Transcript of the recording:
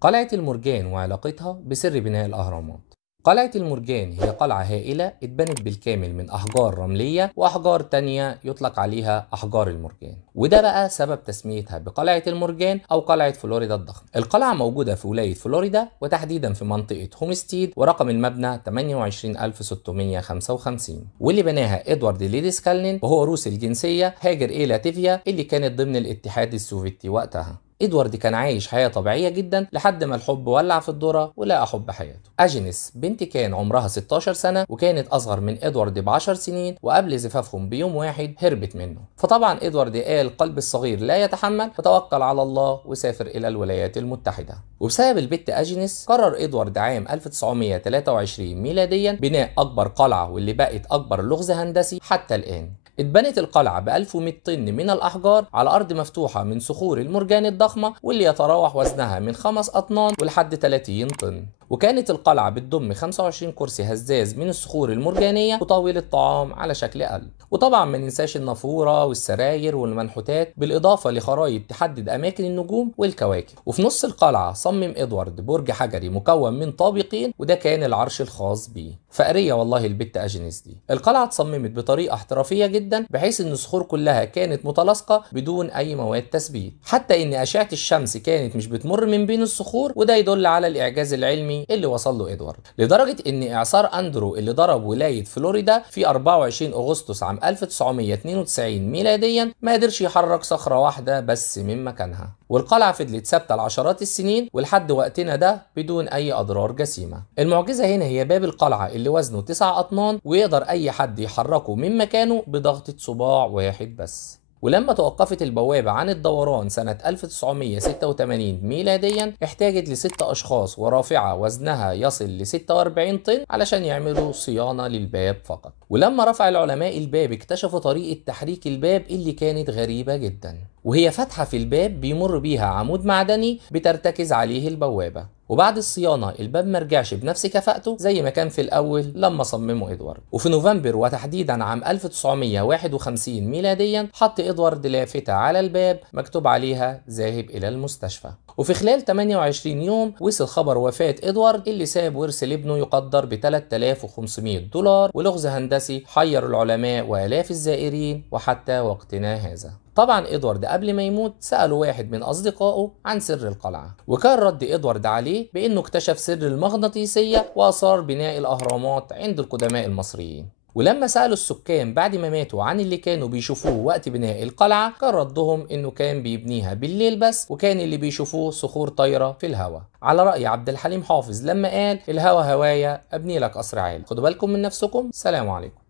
قلعة المرجان وعلاقتها بسر بناء الأهرامات. قلعة المرجان هي قلعة هائلة اتبنت بالكامل من أحجار رملية وأحجار تانية يطلق عليها أحجار المرجان، وده بقى سبب تسميتها بقلعة المرجان أو قلعة فلوريدا الضخمة. القلعة موجودة في ولاية فلوريدا وتحديدا في منطقة هومستيد، ورقم المبنى 28655، واللي بناها إدوارد ليديس كالنين، وهو روسي الجنسية هاجر إلى لاتفيا اللي كانت ضمن الاتحاد السوفيتي وقتها. ادوارد كان عايش حياة طبيعية جدا لحد ما الحب ولع في الذرة ولقى حب حياته. اجينيس بنت كان عمرها 16 سنة وكانت اصغر من ادوارد ب10 سنين، وقبل زفافهم بيوم واحد هربت منه. فطبعا ادوارد قال قلب الصغير لا يتحمل، فتوكل على الله وسافر الى الولايات المتحدة. وبسبب البت اجينيس قرر ادوارد عام 1923 ميلاديا بناء اكبر قلعة واللي بقت اكبر لغز هندسي حتى الان. اتبنت القلعة ب 1100 طن من الأحجار على أرض مفتوحة من صخور المرجان الضخمة، واللي يتراوح وزنها من 5 أطنان ولحد 30 طن. وكانت القلعة بتضم 25 كرسي هزاز من الصخور المرجانية وطاولة الطعام على شكل قلب. وطبعا ما ننساش النافورة والسراير والمنحوتات، بالإضافة لخرائط تحدد أماكن النجوم والكواكب. وفي نص القلعة صمم إدوارد برج حجري مكون من طابقين، وده كان العرش الخاص بيه. فقرية والله البت أجنس دي. القلعة اتصممت بطريقة احترافية جدا، بحيث ان الصخور كلها كانت متلاصقة بدون اي مواد تثبيت، حتى ان اشعة الشمس كانت مش بتمر من بين الصخور، وده يدل على الاعجاز العلمي اللي وصل له ادوارد. لدرجة ان اعصار اندرو اللي ضرب ولاية فلوريدا في 24 اغسطس عام 1992 ميلاديا ما قدرش يحرك صخرة واحدة بس من مكانها. والقلعة فضلت ثابتة لعشرات السنين ولحد وقتنا ده بدون اي اضرار جسيمة. المعجزة هنا هي باب القلعة اللي وزنه 9 اطنان، ويقدر اي حد يحركه من مكانه بضغطة صباع واحد بس. ولما توقفت البوابة عن الدوران سنة 1986 ميلاديا، احتاجت ل6 أشخاص ورافعة وزنها يصل ل 46 طن علشان يعملوا صيانة للباب فقط. ولما رفع العلماء الباب اكتشفوا طريقة تحريك الباب اللي كانت غريبة جدا، وهي فتحة في الباب بيمر بيها عمود معدني بترتكز عليه البوابة. وبعد الصيانة الباب مرجعش بنفس كفاءته زي ما كان في الأول لما صممه إدوارد. وفي نوفمبر وتحديدا عام 1951 ميلاديا حط إدوارد لافتة على الباب مكتوب عليها ذاهب إلى المستشفى. وفي خلال 28 يوم وصل خبر وفاة إدوارد اللي ساب ورث لابنه يقدر ب 3500 دولار، ولغز هندسي حير العلماء وآلاف الزائرين وحتى وقتنا هذا. طبعا ادوارد قبل ما يموت سأله واحد من اصدقائه عن سر القلعة، وكان رد ادوارد عليه بانه اكتشف سر المغناطيسية واسرار بناء الاهرامات عند القدماء المصريين. ولما سألوا السكان بعد ما ماتوا عن اللي كانوا بيشوفوه وقت بناء القلعة، كان ردهم انه كان بيبنيها بالليل بس، وكان اللي بيشوفوه صخور طايرة في الهواء، على رأي عبد الحليم حافظ لما قال الهوا هوايا ابني لك قصر عالي. خدوا بالكم من نفسكم. سلام عليكم.